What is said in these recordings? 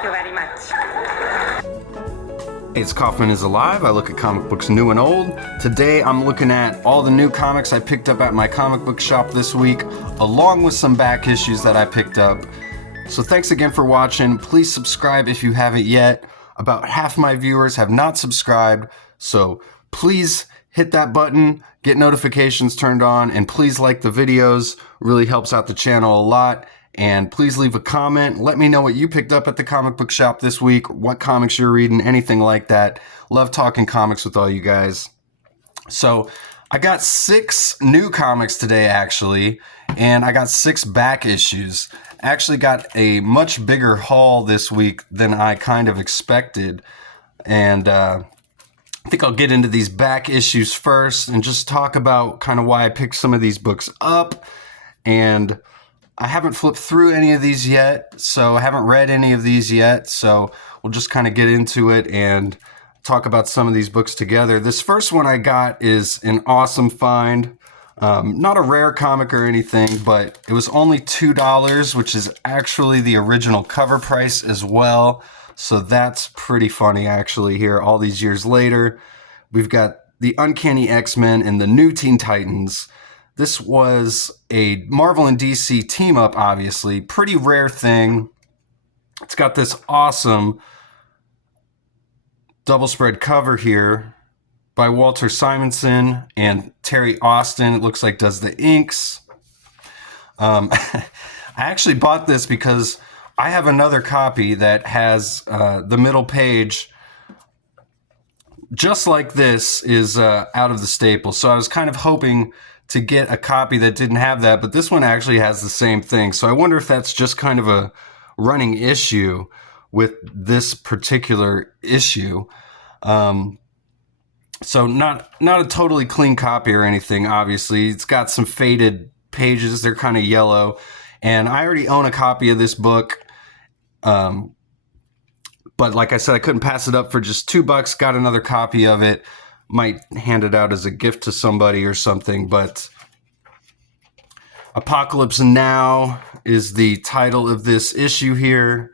Thank you very much. Hey, it's Kaufman is Alive. I look at comic books new and old. Today I'm looking at all the new comics I picked up at my comic book shop this week, along with some back issues that I picked up. So thanks again for watching. Please subscribe if you haven't yet. About half my viewers have not subscribed, so please hit that button, get notifications turned on, and please like the videos. Really helps out the channel a lot. And please leave a comment. Let me know what you picked up at the comic book shop this week, what comics you're reading, anything like that. Love talking comics with all you guys. So I got 6 new comics today, actually, and I got 6 back issues. Actually got a much bigger haul this week than I kind of expected. And I think I'll get into these back issues first and just talk about kind of why I picked some of these books up. And I haven't flipped through any of these yet, so I haven't read any of these yet. So we'll just kind of get into it and talk about some of these books together. This first one I got is an awesome find. Not a rare comic or anything, but it was only $2, which is actually the original cover price as well. So that's pretty funny, actually, here all these years later. We've got the Uncanny X-Men and the New Teen Titans. This was a Marvel and DC team-up, obviously. Pretty rare thing. It's got this awesome double spread cover here by Walter Simonson and Terry Austin. It looks like does the inks. I actually bought this because I have another copy that has the middle page just like this is out of the staple. So I was kind of hoping to get a copy that didn't have that, but this one actually has the same thing. So I wonder if that's just kind of a running issue with this particular issue. So not a totally clean copy or anything, obviously. It's got some faded pages. They're kind of yellow. And I already own a copy of this book. But like I said, I couldn't pass it up for just $2. Got another copy of it. Might hand it out as a gift to somebody or something. But Apocalypse Now is the title of this issue here.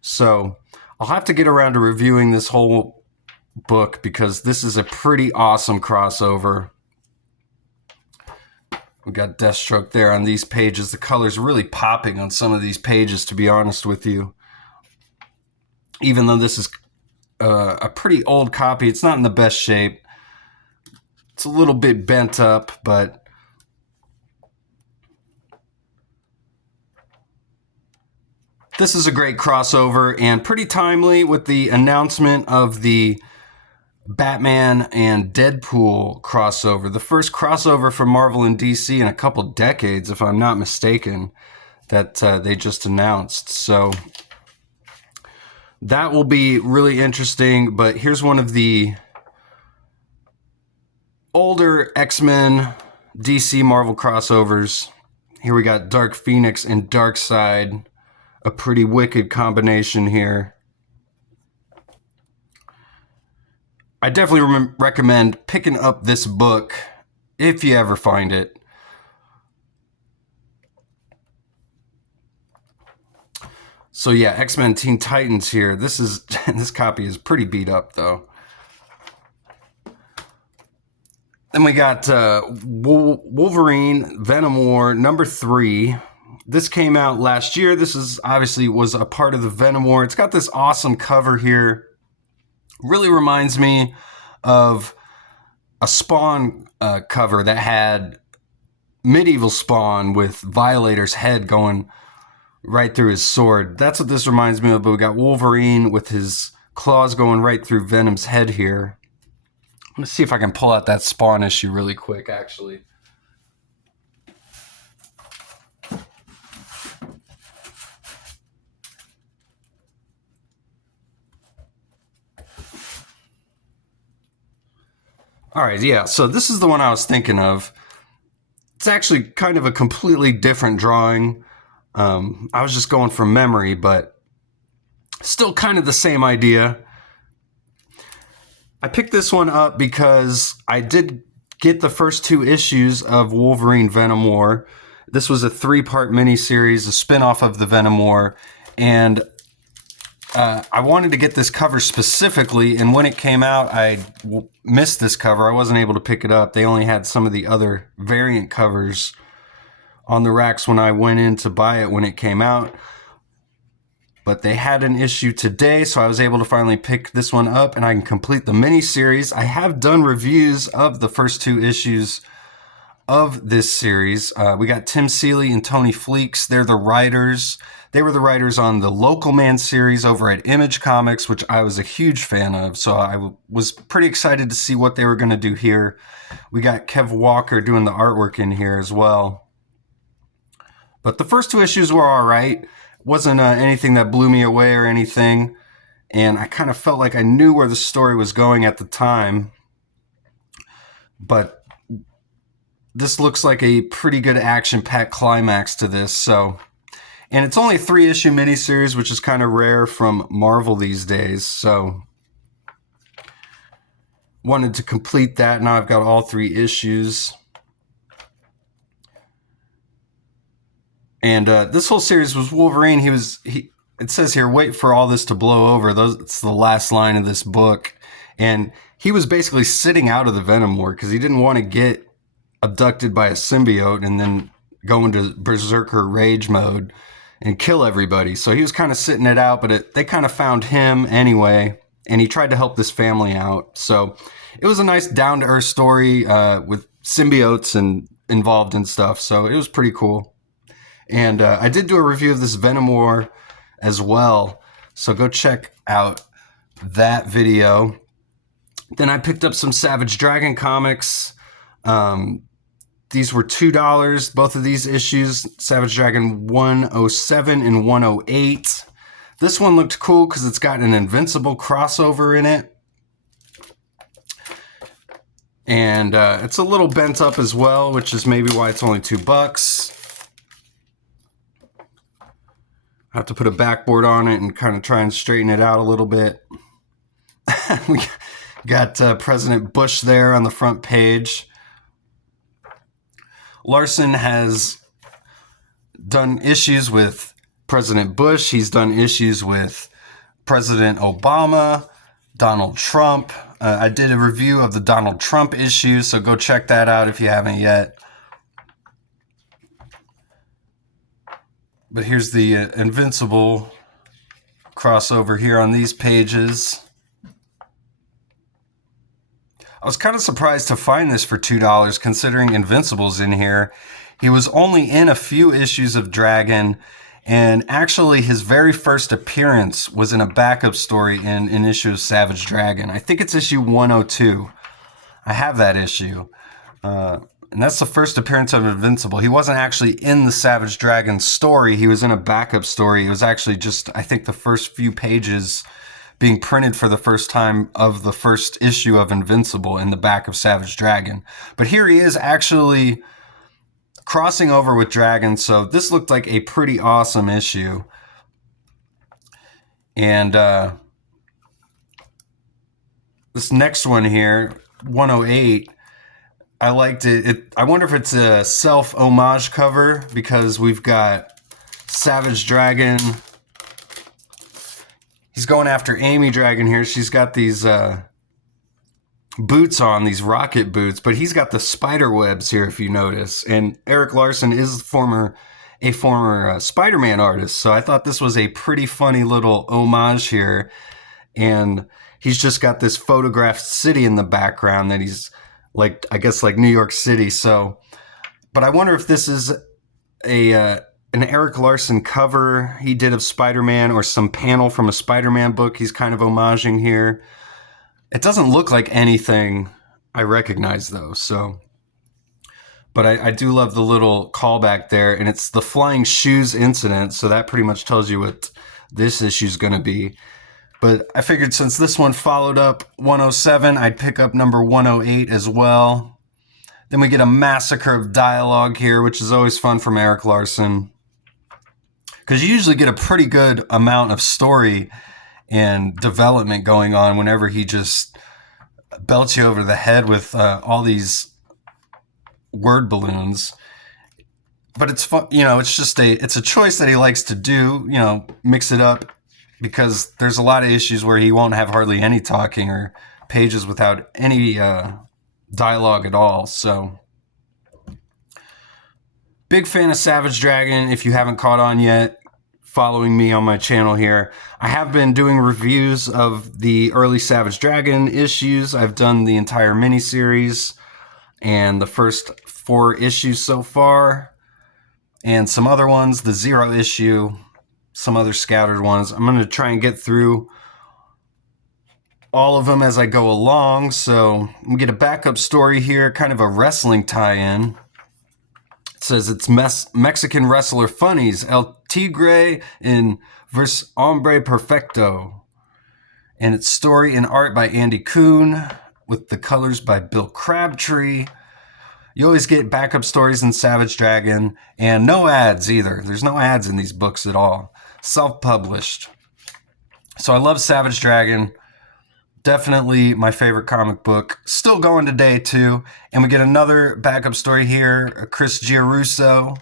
So I'll have to get around to reviewing this whole book because this is a pretty awesome crossover. We got Deathstroke there on these pages. The color's really popping on some of these pages, to be honest with you. Even though this is a pretty old copy, it's not in the best shape. It's a little bit bent up, but this is a great crossover and pretty timely with the announcement of the Batman and Deadpool crossover. The first crossover for Marvel and DC in a couple decades, if I'm not mistaken, that they just announced. So that will be really interesting. But here's one of the older X-Men DC Marvel crossovers. Here we got Dark Phoenix and Darkseid. A pretty wicked combination here. I definitely recommend picking up this book if you ever find it. So yeah, X-Men Teen Titans here. This copy is pretty beat up though. Then we got Wolverine Venom War #3. This came out last year. This is obviously was a part of the Venom War. It's got this awesome cover here. Really reminds me of a Spawn cover that had medieval Spawn with Violator's head going right through his sword. That's what this reminds me of, but we got Wolverine with his claws going right through Venom's head here. I'm going to see if I can pull out that Spawn issue really quick, actually. All right, yeah, so this is the one I was thinking of. It's actually kind of a completely different drawing. I was just going from memory, but still kind of the same idea. I picked this one up because I did get the first 2 issues of Wolverine Venom War. This was a 3-part miniseries, a spin-off of the Venom War, and I wanted to get this cover specifically, and when it came out, I missed this cover. I wasn't able to pick it up. They only had some of the other variant covers on the racks when I went in to buy it when it came out. But they had an issue today, so I was able to finally pick this one up, and I can complete the mini-series. I have done reviews of the first 2 issues of this series. We got Tim Seeley and Tony Fleeks. They're the writers. They were the writers on the Local Man series over at Image Comics, which I was a huge fan of. So I was pretty excited to see what they were going to do here. We got Kev Walker doing the artwork in here as well. But the first 2 issues were all right. Wasn't anything that blew me away or anything. And I kind of felt like I knew where the story was going at the time. But this looks like a pretty good action-packed climax to this. So, and it's only a 3-issue miniseries, which is kind of rare from Marvel these days. So, wanted to complete that. Now I've got all 3 issues. And this whole series was Wolverine. It says here, wait for all this to blow over. It's the last line of this book. And he was basically sitting out of the Venom War because he didn't want to get abducted by a symbiote and then go into berserker rage mode and kill everybody. So he was kind of sitting it out, but they kind of found him anyway. And he tried to help this family out. So it was a nice down-to-earth story with symbiotes and involved and stuff. So it was pretty cool. And I did do a review of this Venom War as well. So go check out that video. Then I picked up some Savage Dragon comics. These were $2. Both of these issues, Savage Dragon 107 and 108. This one looked cool because it's got an Invincible crossover in it. And it's a little bent up as well, which is maybe why it's only $2. I have to put a backboard on it and kind of try and straighten it out a little bit. We got President Bush there on the front page. Larson has done issues with President Bush. He's done issues with President Obama, Donald Trump. I did a review of the Donald Trump issue, so go check that out if you haven't yet. But here's the Invincible crossover here on these pages. I was kind of surprised to find this for $2 considering Invincible's in here. He was only in a few issues of Dragon, and actually his very first appearance was in a backup story in an issue of Savage Dragon. I think it's issue 102. I have that issue. And that's the first appearance of Invincible. He wasn't actually in the Savage Dragon story. He was in a backup story. It was actually just, I think, the first few pages being printed for the first time of the first issue of Invincible in the back of Savage Dragon. But here he is actually crossing over with Dragon. So this looked like a pretty awesome issue. And this next one here, 108, I liked it. I wonder if it's a self-homage cover because we've got Savage Dragon. He's going after Amy Dragon here. She's got these boots on, these rocket boots, but he's got the spider webs here, if you notice. And Eric Larson is a former Spider-Man artist, so I thought this was a pretty funny little homage here. And he's just got this photographed city in the background that he's like, I guess, like New York City. So, but I wonder if this is an Eric Larson cover he did of Spider-Man or some panel from a Spider-Man book he's kind of homaging here. It doesn't look like anything I recognize though. So, but I do love the little callback there, and it's the flying shoes incident. So that pretty much tells you what this issue's going to be. But I figured since this one followed up 107, I'd pick up number 108 as well. Then we get a massacre of dialogue here, which is always fun from Eric Larson. Because you usually get a pretty good amount of story and development going on whenever he just belts you over the head with all these word balloons. But it's fun, you know, it's a choice that he likes to do, you know, mix it up because there's a lot of issues where he won't have hardly any talking or pages without any dialogue at all. So, big fan of Savage Dragon. If you haven't caught on yet, following me on my channel here, I have been doing reviews of the early Savage Dragon issues. I've done the entire miniseries and the first 4 issues so far, and some other ones, the 0 issue, some other scattered ones. I'm going to try and get through all of them as I go along. So we get a backup story here, kind of a wrestling tie-in. It says it's Mexican wrestler funnies, El Tigre in Vers Hombre Perfecto. And it's story and art by Andy Kuhn with the colors by Bill Crabtree. You always get backup stories in Savage Dragon, and no ads either. There's no ads in these books at all. Self-published. So I love Savage Dragon. Definitely my favorite comic book. Still going today too. And we get another backup story here, a Chris Giarrusso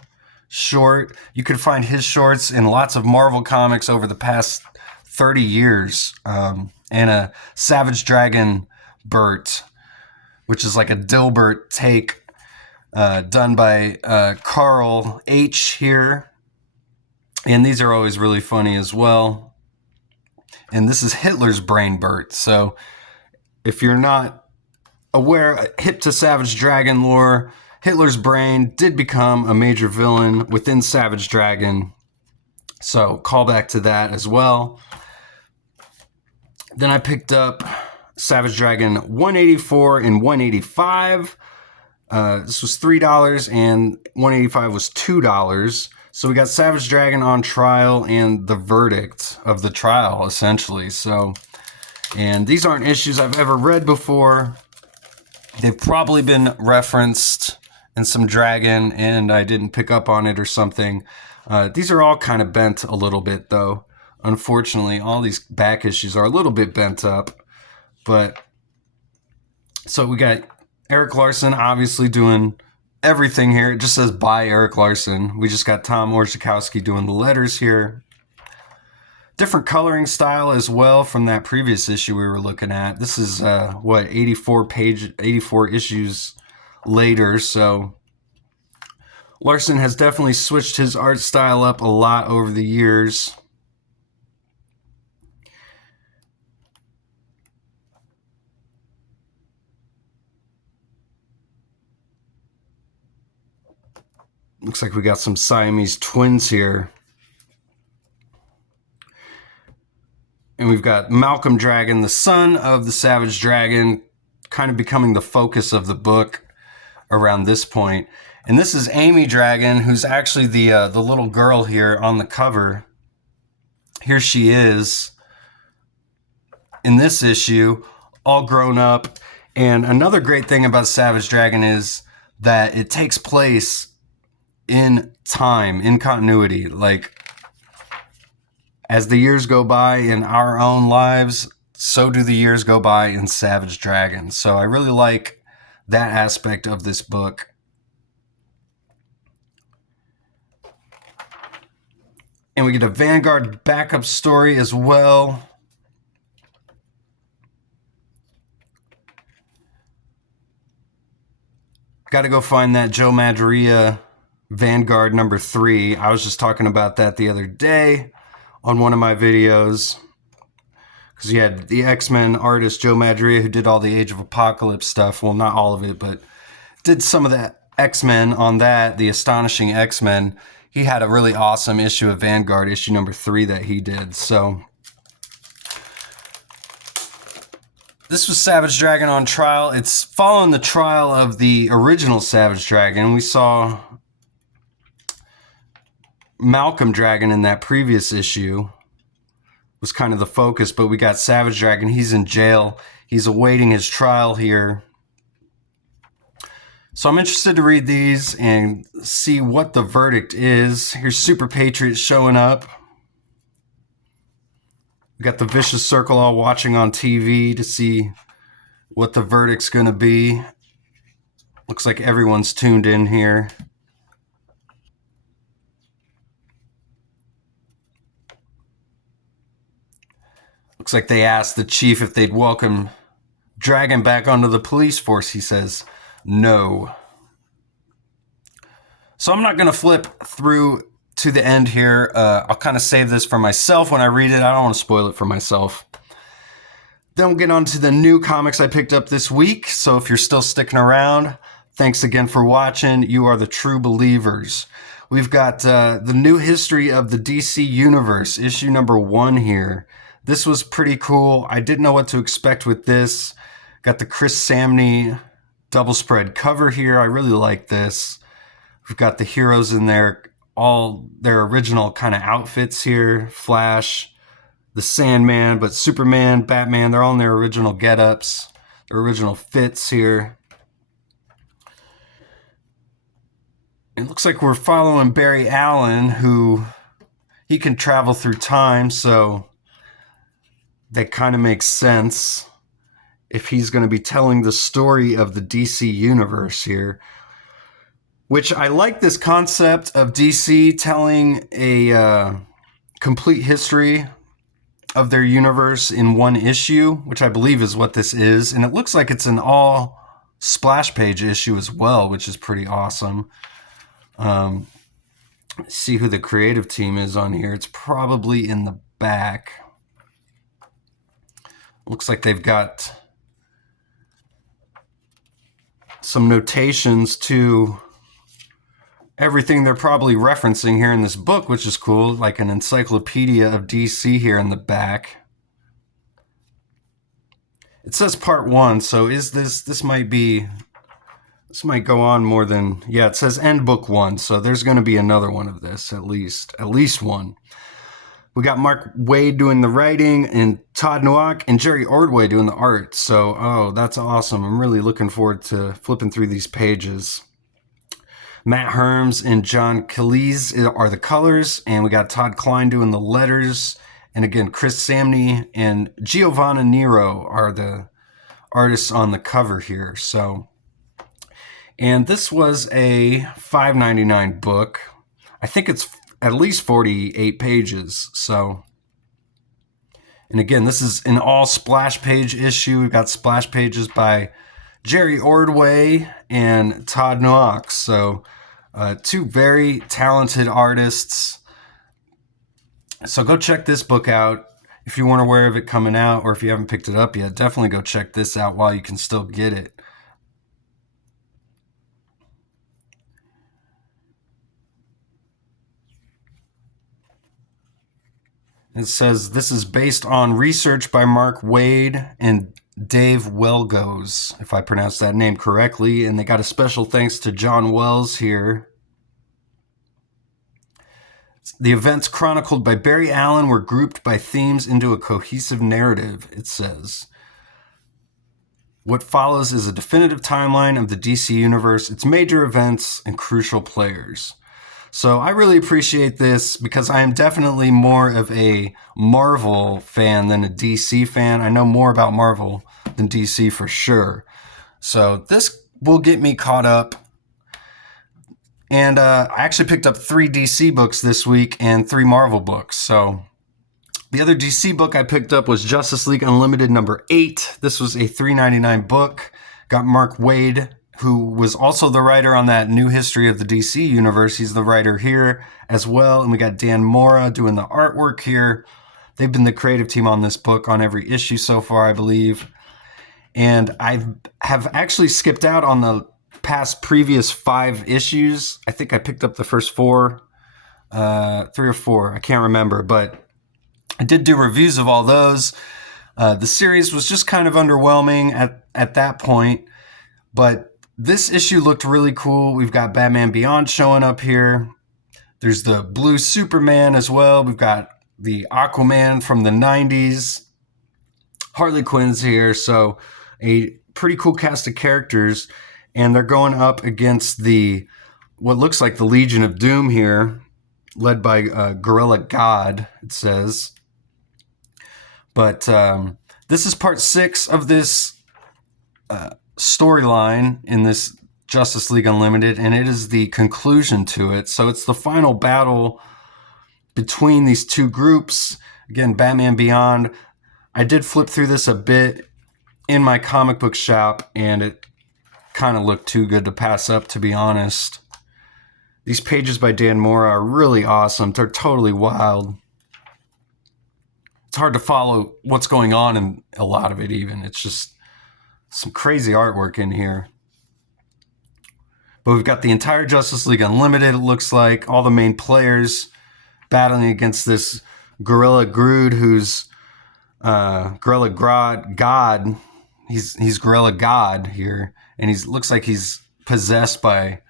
short. You can find his shorts in lots of Marvel comics over the past 30 years. And a Savage Dragon Burt, which is like a Dilbert take. Done by Carl H. here. And these are always really funny as well. And this is Hitler's Brain Burt. So if you're not aware, hip to Savage Dragon lore, Hitler's brain did become a major villain within Savage Dragon. So call back to that as well. Then I picked up Savage Dragon 184 and 185. This was $3 and 185 was $2. So we got Savage Dragon on trial and the verdict of the trial, essentially. So, and these aren't issues I've ever read before. They've probably been referenced in some Dragon and I didn't pick up on it or something. These are all kind of bent a little bit though. Unfortunately, all these back issues are a little bit bent up. But, so we got Eric Larson obviously doing everything here. It just says by Eric Larson. We just got Tom Orzechowski doing the letters here. Different coloring style as well from that previous issue we were looking at. This is 84 issues later. So Larson has definitely switched his art style up a lot over the years. Looks like we got some Siamese twins here. And we've got Malcolm Dragon, the son of the Savage Dragon, kind of becoming the focus of the book around this point. And this is Amy Dragon, who's actually the little girl here on the cover. Here she is in this issue, all grown up. And another great thing about Savage Dragon is that it takes place in time, in continuity. Like, as the years go by in our own lives, so do the years go by in Savage Dragon. So I really like that aspect of this book. And we get a Vanguard backup story as well. Got to go find that Joe Madureira Vanguard number 3. I was just talking about that the other day on one of my videos. Because you had the X-Men artist Joe Madureira who did all the Age of Apocalypse stuff. Well, not all of it, but did some of that X-Men on that, the Astonishing X-Men. He had a really awesome issue of Vanguard, issue number 3 that he did. So this was Savage Dragon on trial. It's following the trial of the original Savage Dragon. We saw Malcolm Dragon in that previous issue was kind of the focus, but we got Savage Dragon. He's in jail. He's awaiting his trial here. So I'm interested to read these and see what the verdict is. Here's Super Patriot showing up. We got the Vicious Circle all watching on TV to see what the verdict's going to be. Looks like everyone's tuned in here. Looks like they asked the chief if they'd welcome Dragon back onto the police force. He says no. So I'm not going to flip through to the end here. I'll kind of save this for myself when I read it. I don't want to spoil it for myself. Then we'll get on to the new comics I picked up this week. So if you're still sticking around, thanks again for watching. You are the true believers. We've got the new history of the DC Universe, issue number 1 here. This was pretty cool. I didn't know what to expect with this. Got the Chris Samney double spread cover here. I really like this. We've got the heroes in there, all their original kind of outfits here. Flash, the Sandman, but Superman, Batman, they're all in their original get-ups, their original fits here. It looks like we're following Barry Allen, who he can travel through time, so that kind of makes sense if he's going to be telling the story of the DC Universe here. Which I like this concept of DC telling a complete history of their universe in one issue, which I believe is what this is. And it looks like it's an all splash page issue as well, which is pretty awesome. See who the creative team is on here. It's probably in the back. Looks like they've got some notations to everything they're probably referencing here in this book, which is cool, like an encyclopedia of DC here in the back. It says part 1, so is this might go on more than, yeah, it says end book 1, so there's going to be another one of this, at least one. We got Mark Waid doing the writing, and Todd Nowak and Jerry Ordway doing the art, so, oh, that's awesome. I'm really looking forward to flipping through these pages. Matt Herms and John Cleese are the colors, and we got Todd Klein doing the letters. And again, Chris Samney and Giovanna Nero are the artists on the cover here. So, and this was a $5.99 book. I think it's at least 48 pages. So, and again, this is an all splash page issue. We've got splash pages by Jerry Ordway and Todd Nowak. So, two very talented artists. So go check this book out if you weren't aware of it coming out, or if you haven't picked it up yet. Definitely go check this out while you can still get it. It says this is based on research by Mark Waid and Dave Welgos, if I pronounced that name correctly, and they got a special thanks to John Wells here. The events chronicled by Barry Allen were grouped by themes into a cohesive narrative, it says. What follows is a definitive timeline of the DC Universe, its major events, and crucial players. So I really appreciate this because I am definitely more of a Marvel fan than a DC fan. I know more about Marvel than DC for sure. So this will get me caught up. And I actually picked up 3 DC books this week and 3 Marvel books. So the other DC book I picked up was Justice League Unlimited number 8. This was a $3.99 book. Got Mark Waid, who was also the writer on that new history of the DC universe. He's the writer here as well. And we got Dan Mora doing the artwork here. They've been the creative team on this book on every issue so far, I believe. And I have actually skipped out on the past previous 5 issues. I think I picked up the first 4, 3 or 4. I can't remember, but I did do reviews of all those. The series was just kind of underwhelming at that point, but this issue looked really cool. We've got Batman Beyond showing up here. There's the Blue Superman as well. We've got the Aquaman from the 90s. Harley Quinn's here. So a pretty cool cast of characters. And they're going up against what looks like the Legion of Doom here, led by Gorilla God, it says. But this is part 6 of this storyline in this Justice League Unlimited, and it is the conclusion to it. So it's the final battle between these two groups. Again, Batman Beyond I did flip through this a bit in my comic book shop, and it kind of looked too good to pass up, to be honest. These pages by Dan Mora are really awesome. They're totally wild. It's hard to follow what's going on in a lot of it even. It's just some crazy artwork in here. But we've got the entire Justice League Unlimited, it looks like. All the main players battling against this Gorilla Grodd, who's Gorilla God. He's Gorilla God here. And he looks like he's possessed by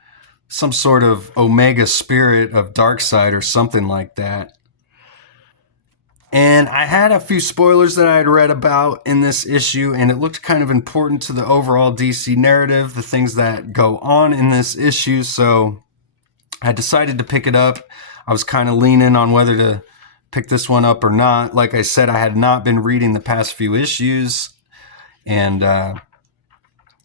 some sort of Omega spirit of Darkseid or something like that. And I had a few spoilers that I had read about in this issue, and it looked kind of important to the overall DC narrative, the things that go on in this issue, so I decided to pick it up. I was kind of leaning on whether to pick this one up or not. Like I said, I had not been reading the past few issues, and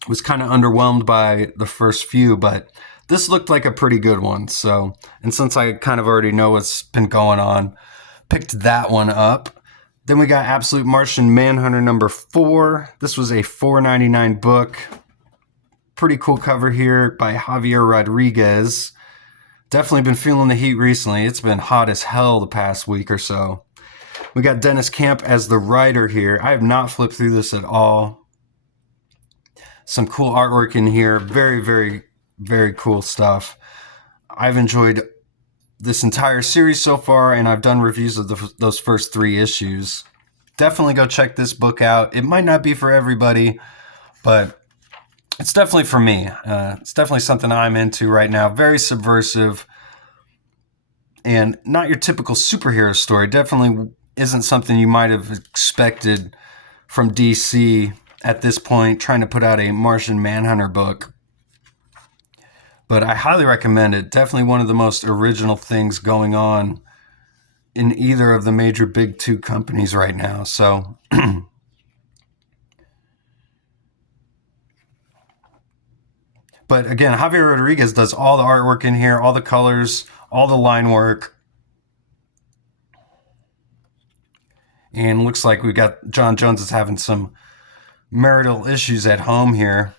was kind of underwhelmed by the first few, but this looked like a pretty good one. So, and since I kind of already know what's been going on, picked that one up. Then we got Absolute Martian Manhunter number 4. This was a $4.99 book. Pretty cool cover here by Javier Rodriguez. Definitely been feeling the heat recently. It's been hot as hell the past week or so. We got Dennis Camp as the writer here. I have not flipped through this at all. Some cool artwork in here. Very, very, very cool stuff. I've enjoyed this entire series so far, and I've done reviews of those first 3 issues. Definitely go check this book out. It might not be for everybody, but it's definitely for me. It's definitely something I'm into right now. Very subversive, and not your typical superhero story. Definitely isn't something you might have expected from DC at this point, trying to put out a Martian Manhunter book. But I highly recommend it. Definitely one of the most original things going on in either of the major big 2 companies right now. So, but again, Javier Rodriguez does all the artwork in here, all the colors, all the line work. And looks like we got John Jones is having some marital issues at home here.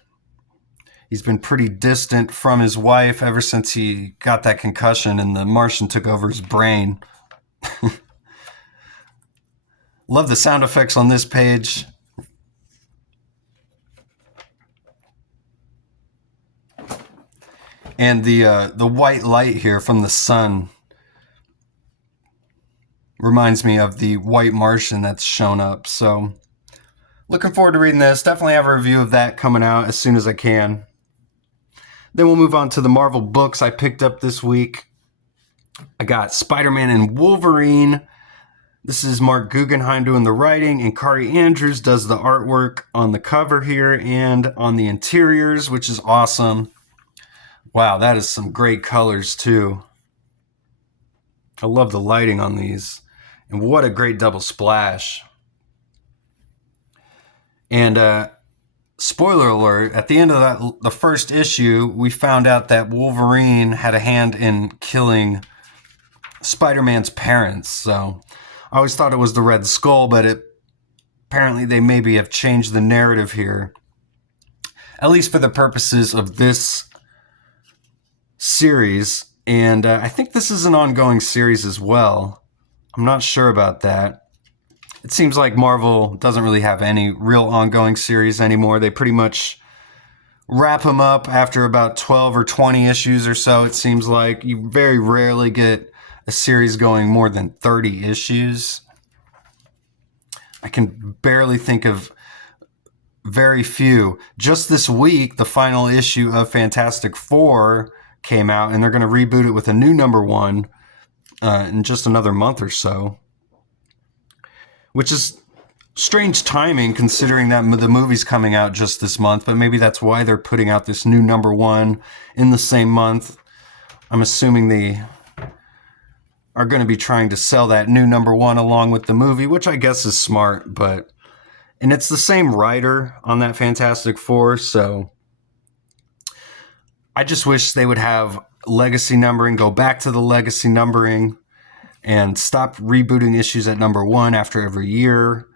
He's been pretty distant from his wife ever since he got that concussion and the Martian took over his brain. Love the sound effects on this page. And the white light here from the sun reminds me of the white Martian that's shown up. So looking forward to reading this. Definitely have a review of that coming out as soon as I can. Then we'll move on to the Marvel books I picked up this week. I got Spider-Man and Wolverine. This is Mark Guggenheim doing the writing, and Kari Andrews does the artwork on the cover here and on the interiors, which is awesome. Wow, that is some great colors too. I love the lighting on these. And what a great double splash. And spoiler alert, at the end of the first issue, we found out that Wolverine had a hand in killing Spider-Man's parents. So I always thought it was the Red Skull, but apparently they maybe have changed the narrative here, at least for the purposes of this series. And I think this is an ongoing series as well. I'm not sure about that. It seems like Marvel doesn't really have any real ongoing series anymore. They pretty much wrap them up after about 12 or 20 issues or so. It seems like you very rarely get a series going more than 30 issues. I can barely think of very few. Just this week, the final issue of Fantastic Four came out, and they're going to reboot it with a new number 1 in just another month or so. Which is strange timing considering that the movie's coming out just this month, but maybe that's why they're putting out this new number 1 in the same month. I'm assuming they are going to be trying to sell that new number 1 along with the movie, which I guess is smart, and it's the same writer on that Fantastic Four, so I just wish they would have legacy numbering, go back to the legacy numbering, and stop rebooting issues at number 1 after every year.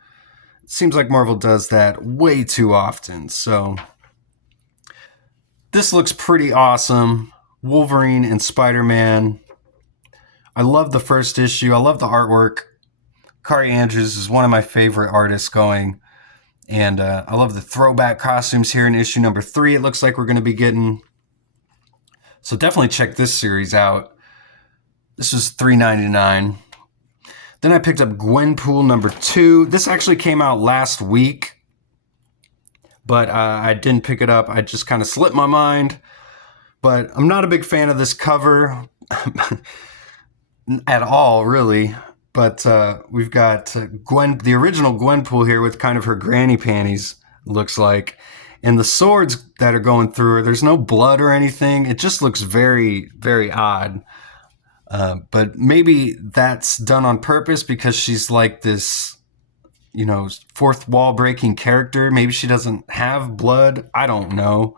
seems like Marvel does that way too often. So this looks pretty awesome. Wolverine and Spider-Man. I love the first issue. I love the artwork. Kari Andrews is one of my favorite artists going. And I love the throwback costumes here in issue number 3. It looks like we're going to be getting. So definitely check this series out. This was $3.99. Then I picked up Gwenpool number 2. This actually came out last week, but I didn't pick it up. I just kind of slipped my mind. But I'm not a big fan of this cover at all, really. But we've got the original Gwenpool here with kind of her granny panties, looks like. And the swords that are going through her, there's no blood or anything. It just looks very, very odd. But maybe that's done on purpose because she's like this, fourth wall breaking character. Maybe she doesn't have blood. I don't know.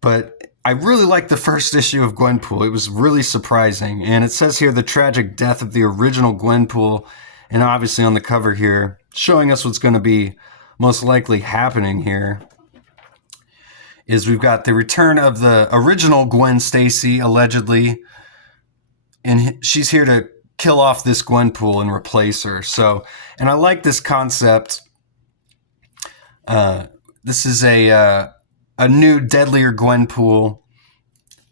But I really liked the first issue of Gwenpool. It was really surprising. And it says here the tragic death of the original Gwenpool. And obviously on the cover here, showing us what's going to be most likely happening here, is we've got the return of the original Gwen Stacy, allegedly. And she's here to kill off this Gwenpool and replace her. So, and I like this concept. This is a new, deadlier Gwenpool.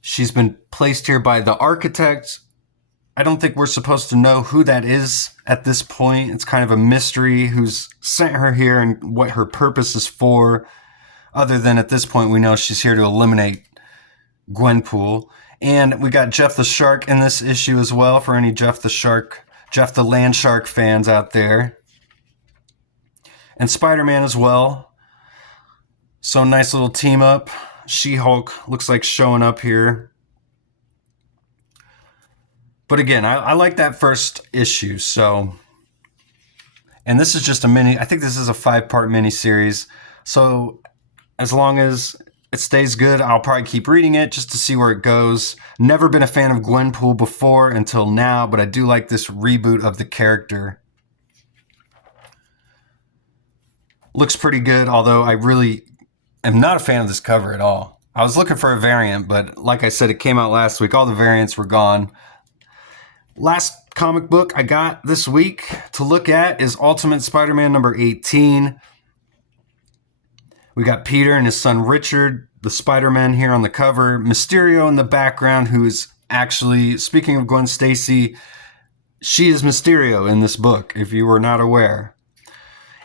She's been placed here by the architect. I don't think we're supposed to know who that is at this point. It's kind of a mystery who's sent her here and what her purpose is for. Other than at this point, we know she's here to eliminate Gwenpool. And we got Jeff the Shark in this issue as well for any Jeff the Land Shark fans out there. And Spider-Man as well. So nice little team up. She-Hulk looks like showing up here. But again, I like that first issue. So, and this is just a mini. I think this is a 5-part mini-series. So as long as it stays good, I'll probably keep reading it just to see where it goes. Never been a fan of Gwenpool before until now, but I do like this reboot of the character. Looks pretty good, although I really am not a fan of this cover at all. I was looking for a variant, but like I said, it came out last week. All the variants were gone. Last comic book I got this week to look at is Ultimate Spider-Man number 18. We got Peter and his son Richard, the Spider-Man here on the cover. Mysterio in the background, who is actually, speaking of Gwen Stacy, she is Mysterio in this book, if you were not aware.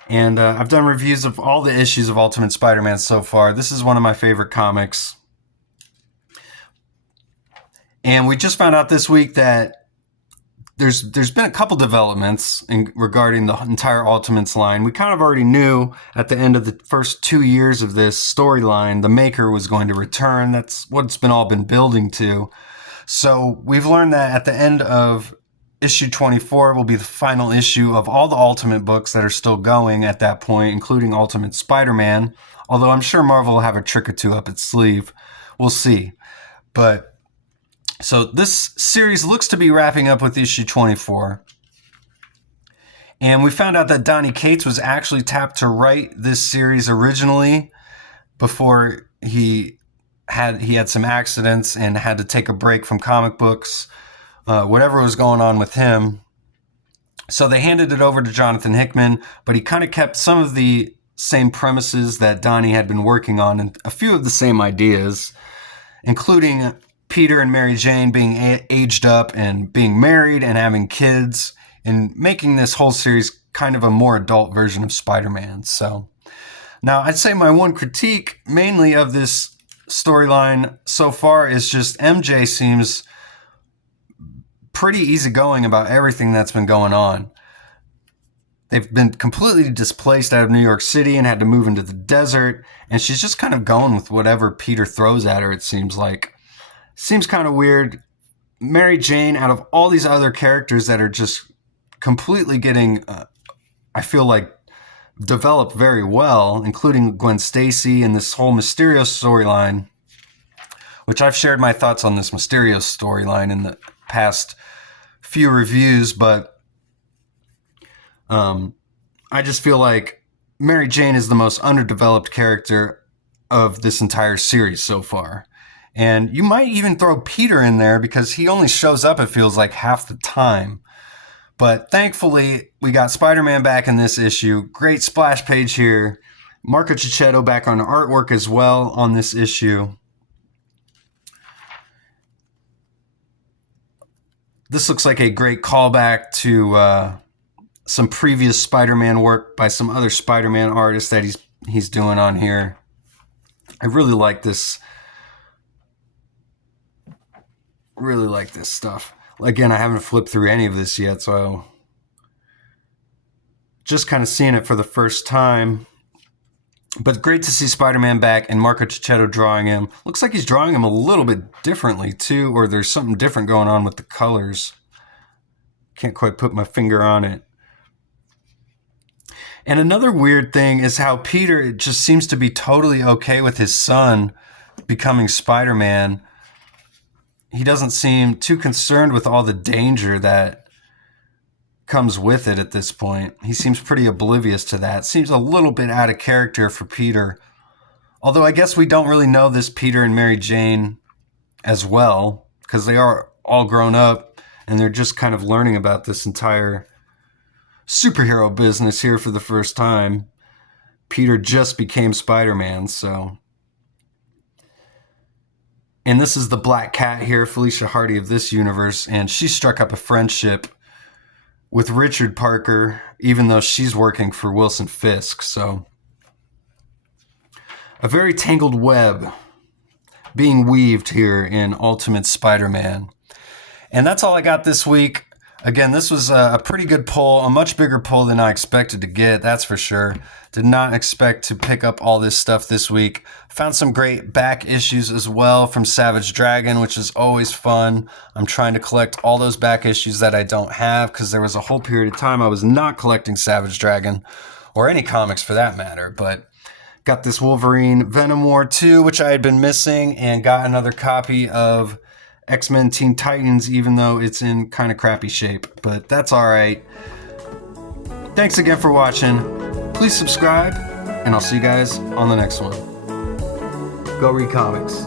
And I've done reviews of all the issues of Ultimate Spider-Man so far. This is one of my favorite comics. And we just found out this week that there's been a couple developments regarding the entire Ultimates line. We kind of already knew at the end of the first 2 years of this storyline, the Maker was going to return. That's what it's all been building to. So we've learned that at the end of issue 24 will be the final issue of all the Ultimate books that are still going at that point, including Ultimate Spider-Man. Although I'm sure Marvel will have a trick or two up its sleeve. We'll see. But so this series looks to be wrapping up with issue 24. And we found out that Donny Cates was actually tapped to write this series originally before he had some accidents and had to take a break from comic books, whatever was going on with him. So they handed it over to Jonathan Hickman, but he kind of kept some of the same premises that Donny had been working on and a few of the same ideas, including Peter and Mary Jane being aged up and being married and having kids and making this whole series kind of a more adult version of Spider-Man. So now I'd say my one critique mainly of this storyline so far is just MJ seems pretty easygoing about everything that's been going on. They've been completely displaced out of New York City and had to move into the desert, and she's just kind of going with whatever Peter throws at her, it seems like. Seems kind of weird. Mary Jane, out of all these other characters that are just completely getting, I feel like, developed very well, including Gwen Stacy and this whole Mysterio storyline, which I've shared my thoughts on this Mysterio storyline in the past few reviews, but I just feel like Mary Jane is the most underdeveloped character of this entire series so far. And you might even throw Peter in there because he only shows up, it feels like, half the time. But thankfully, we got Spider-Man back in this issue. Great splash page here. Marco Cicchetto back on artwork as well on this issue. This looks like a great callback to some previous Spider-Man work by some other Spider-Man artists that he's doing on here. I really like this. Really like this stuff. Again, I haven't flipped through any of this yet, so just kind of seeing it for the first time. But great to see Spider-Man back and Marco Cicchetto drawing him. Looks like he's drawing him a little bit differently too, or there's something different going on with the colors. Can't quite put my finger on it. And another weird thing is how Peter just seems to be totally okay with his son becoming Spider-Man. He doesn't seem too concerned with all the danger that comes with it at this point. He seems pretty oblivious to that. Seems a little bit out of character for Peter. Although I guess we don't really know this Peter and Mary Jane as well, because they are all grown up and they're just kind of learning about this entire superhero business here for the first time. Peter just became Spider-Man, so. And this is the Black Cat here, Felicia Hardy of this universe, and she struck up a friendship with Richard Parker, even though she's working for Wilson Fisk, so. A very tangled web being weaved here in Ultimate Spider-Man. And that's all I got this week. Again, this was a pretty good pull, a much bigger pull than I expected to get, that's for sure. Did not expect to pick up all this stuff this week. Found some great back issues as well from Savage Dragon, which is always fun. I'm trying to collect all those back issues that I don't have because there was a whole period of time I was not collecting Savage Dragon, or any comics for that matter, but got this Wolverine Venom War 2, which I had been missing, and got another copy of X-Men Teen Titans, even though it's in kind of crappy shape, but that's all right. Thanks again for watching. Please subscribe, and I'll see you guys on the next one. Go read comics.